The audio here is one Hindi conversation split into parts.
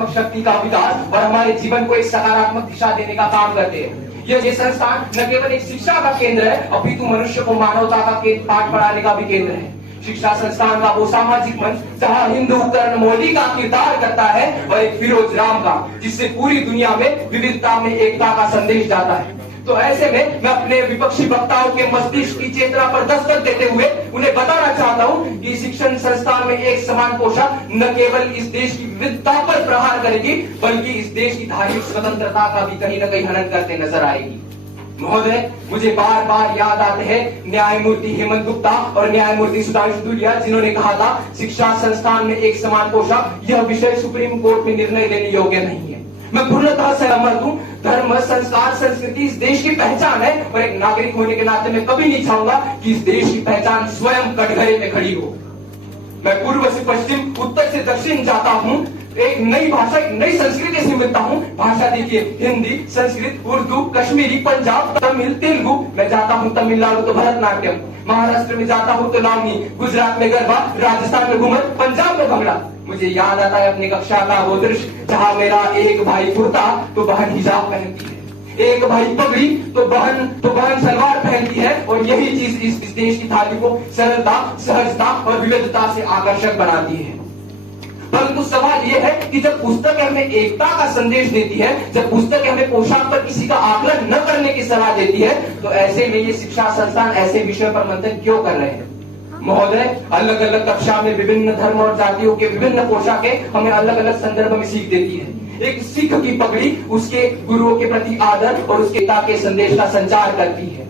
सकारात्मक शक्ति का विकास और हमारे जीवन को एक सकारात्मक दिशा देने का काम करते हैं। ये संस्थान न केवल एक शिक्षा का केंद्र है, अपितु मनुष्य को मानवता का पाठ पढ़ाने का भी केंद्र है। शिक्षा संस्थान का वो सामाजिक मंच जहां हिंदू कर्ण मौली का किरदार करता है और एक फिरोज राम का, जिससे पूरी दुनिया में विविधता में एकता का संदेश जाता है। तो ऐसे में मैं अपने विपक्षी वक्ताओं के मस्तिष्क की चेतना पर दस्तक देते हुए उन्हें बताना चाहता हूं कि शिक्षण संस्थान में एक समान पोशाक न केवल इस देश की विविधता पर प्रहार करेगी, बल्कि इस देश की धार्मिक स्वतंत्रता का भी कहीं न कहीं हनन करते नजर आएगी। महोदय, मुझे बार बार याद आते हैं न्यायमूर्ति हेमंत गुप्ता और न्यायमूर्ति सुधांशु धूलिया, जिन्होंने कहा था शिक्षा संस्थान में एक समान पोशाक यह विषय सुप्रीम कोर्ट में निर्णय लेने योग्य नहीं है। मैं पूर्णतः सहमत हूँ। धर्म, संस्कार, संस्कृति इस देश की पहचान है और एक नागरिक होने के नाते मैं कभी नहीं चाहूंगा कि इस देश की पहचान स्वयं कटघरे में खड़ी हो। मैं पूर्व से पश्चिम, उत्तर से दक्षिण जाता हूँ, एक नई भाषा, एक नई संस्कृति से मिलता हूँ। भाषा देखिए, हिंदी, संस्कृत, उर्दू, कश्मीरी, पंजाब, तमिल, तेलुगु। मैं जाता हूँ तमिलनाडु तो भरतनाट्यम, महाराष्ट्र में जाता हूँ तो लावनी, गुजरात में गरबा, राजस्थान में घूमर, पंजाब में भंगड़ा। मुझे याद आता है अपनी कक्षा का वो दृश्य जहाँ मेरा एक भाई कुर्ता तो बहन हिजाब पहनती है, एक भाई पगड़ी तो बहन सलवार पहनती है, और यही चीज इस देश की थाली को सरलता, सहजता और विविधता से आकर्षक बनाती है। परंतु सवाल यह है कि जब पुस्तक हमें एकता का संदेश देती है, जब पुस्तक हमें पोशाक पर किसी का आकलन न करने की सलाह देती है, तो ऐसे में ये शिक्षा संस्थान ऐसे विषय पर मंथन क्यों कर रहे हैं? महोदय, अलग अलग कक्षा में विभिन्न धर्म और जातियों के विभिन्न पोशाकें हमें अलग अलग संदर्भ में सीख देती है। एक सिख की पगड़ी उसके गुरुओं के प्रति आदर और उसके एकता के संदेश का संचार करती है।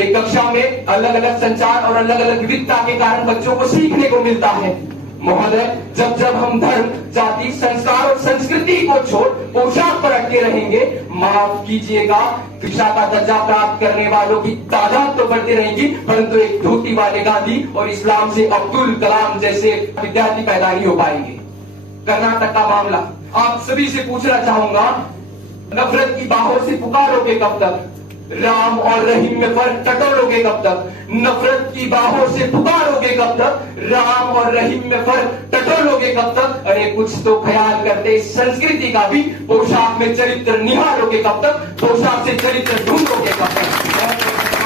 एक कक्षा में अलग अलग संचार और अलग अलग विविधता के कारण बच्चों को सीखने को मिलता है। महोदय, जब हम धर्म, जाति, संस्कार और संस्कृति को छोड़ पोशाक पर अटके रहेंगे, माफ कीजिएगा, शिक्षा का दर्जा प्राप्त करने वालों की तादाद तो बढ़ती रहेगी, परंतु एक धोती वाले गांधी और इस्लाम से अब्दुल कलाम जैसे विद्यार्थी पैदा नहीं हो पाएंगे। कर्नाटक का मामला, आप सभी से पूछना चाहूंगा, नफरत की बाहों से पुकारोगे कब तक? राम और रहीम में फर्क टटोलोगे कब तक? नफरत की बाहों से पुकारोगे कब तक? राम और रहीम में फर्क टटोलोगे कब तक? अरे कुछ तो ख्याल करते इस संस्कृति का भी। पोशाक में चरित्र निहारोगे कब तक? पोशाक से चरित्र ढूंढोगे कब तक?